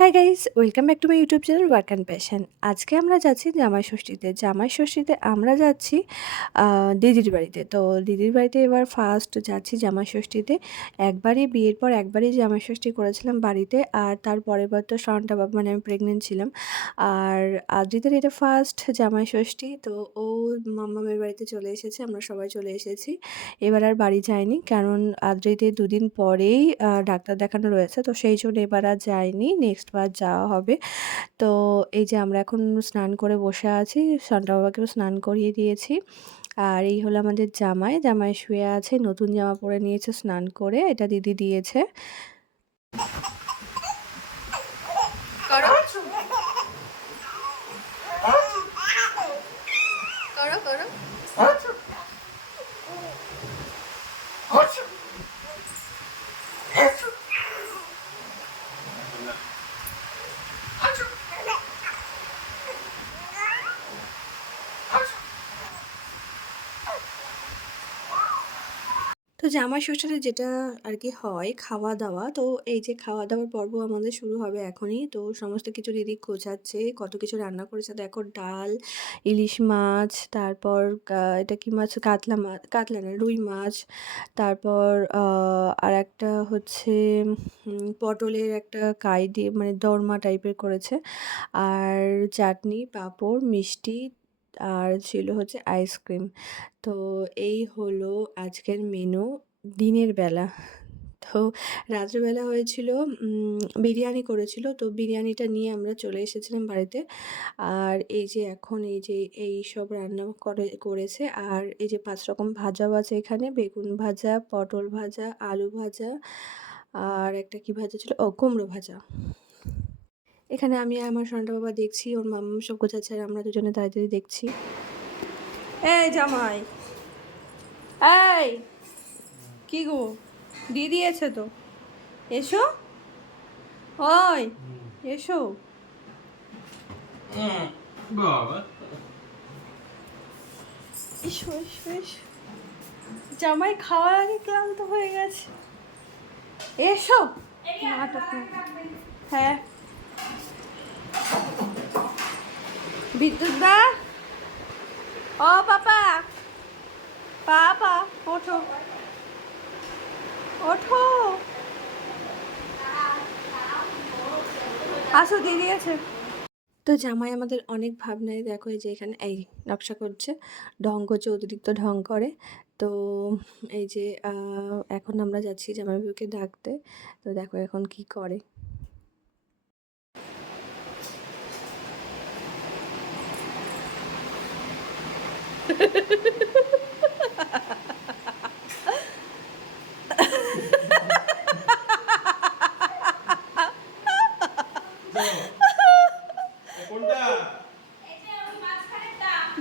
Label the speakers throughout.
Speaker 1: Hi guys welcome back to my YouTube channel work and passion আজকে আমরা যাচ্ছি জামাই ষষ্ঠীতে। জামাই ষষ্ঠীতে আমরা যাচ্ছি দিদির বাড়িতে। তো দিদির বাড়িতে এবার ফার্স্ট যাচ্ছি জামাই ষষ্ঠীতে। একবারই বিয়ের পর একবারই জামাই ষষ্ঠী করেছিলাম বাড়িতে আর তার পরের বার তো সন্টা বাবা মানে আমি প্রেগনেন্ট ছিলাম। আর আদ্রিতের এটা ফার্স্ট জামাই ষষ্ঠী, তো ও মাম্মামের বাড়িতে চলে এসেছে, আমরা সবাই চলে এসেছি। এবার আর বাড়ি যায়নি কারণ আদ্রিতে দুদিন পরেই ডাক্তার দেখানো রয়েছে, তো সেই জন্য এবার আর যায়নি নেক্সট বার যাওয়া হবে। তো এই যে আমরা এখন স্নান করে বসে আছি সন্টা বাবাকেও স্নান করিয়ে দিয়েছি। আর এই হলো আমাদের জামাই। জামাই শুয়ে আছে, নতুন জামা পরে নিয়েছে স্নান করে। এটা দিদি দিয়েছে করো করো করো তো জামাই ষষ্ঠীতে যেটা আর কি হয় খাওয়া দাওয়া তো এই যে খাওয়া দাওয়ার পর্ব আমাদের শুরু হবে এখনই। তো সমস্ত কিছু দিদি গোছাচ্ছে, কত কিছু রান্না করেছে, দেখো ডাল, ইলিশ মাছ, তারপর এটা কি মাছ? কাতলা মাছ কাতলা না, রুই মাছ, তারপর আর একটা হচ্ছে পটলের একটা কাই দিয়ে মানে দরমা টাইপের করেছে। আর চাটনি, পাঁপড়, মিষ্টি আর ছিল হচ্ছে আইসক্রিম তো এই হলো আজকের মেনু দিনের বেলা। তো রাত্রেবেলা হয়েছিল বিরিয়ানি করেছিল। তো বিরিয়ানিটা নিয়ে আমরা চলে এসেছিলাম বাড়িতে। আর এই যে এখন এই যে এই সব রান্না করে, করেছে। আর এই যে পাঁচ রকম ভাজাও আছে এখানে। বেগুন ভাজা, পটল ভাজা, আলু ভাজা, আর একটা কি ভাজা ছিল? ও, কুমড়ো ভাজা। এখানে আমি আমার সন্টা বাবা দেখছি ওর মাম্মা সব গোছাচ্ছে আর আমরা দুজনে দাঁড়িয়ে দেখছি। এই জামাই এই কি গো দিয়ে দিয়েছে তো। এসো ওই এসো।
Speaker 2: বাবা।
Speaker 1: এসো এসো এসো। জামাই খাওয়ার আগে ক্লান্ত হয়ে গেছে। এসো। হ্যাঁ। বিদ্যুৎ দা? ও পাপা। পাপা, ওঠো। ওঠো। আসো দিদি আছে। তো জামাই আমাদের অনেক ভাবনায় দেখো যে এখানে এই নকশা করছে। ঢং করছে অতিরিক্ত ঢং করে। তো এই যে এখন আমরা যাচ্ছি জামাইবাবুকে ডাকতে। তো দেখো এখন কি করে।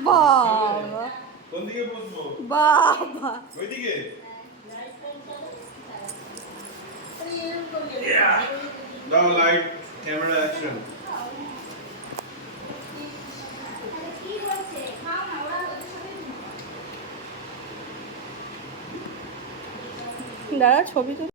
Speaker 1: বাবা।
Speaker 2: কোন দিকে বসবো?
Speaker 1: বাবা।
Speaker 2: ওইদিকে। দাও লাইট ক্যামেরা অ্যাকশন
Speaker 1: দাঁড়া ছবি তো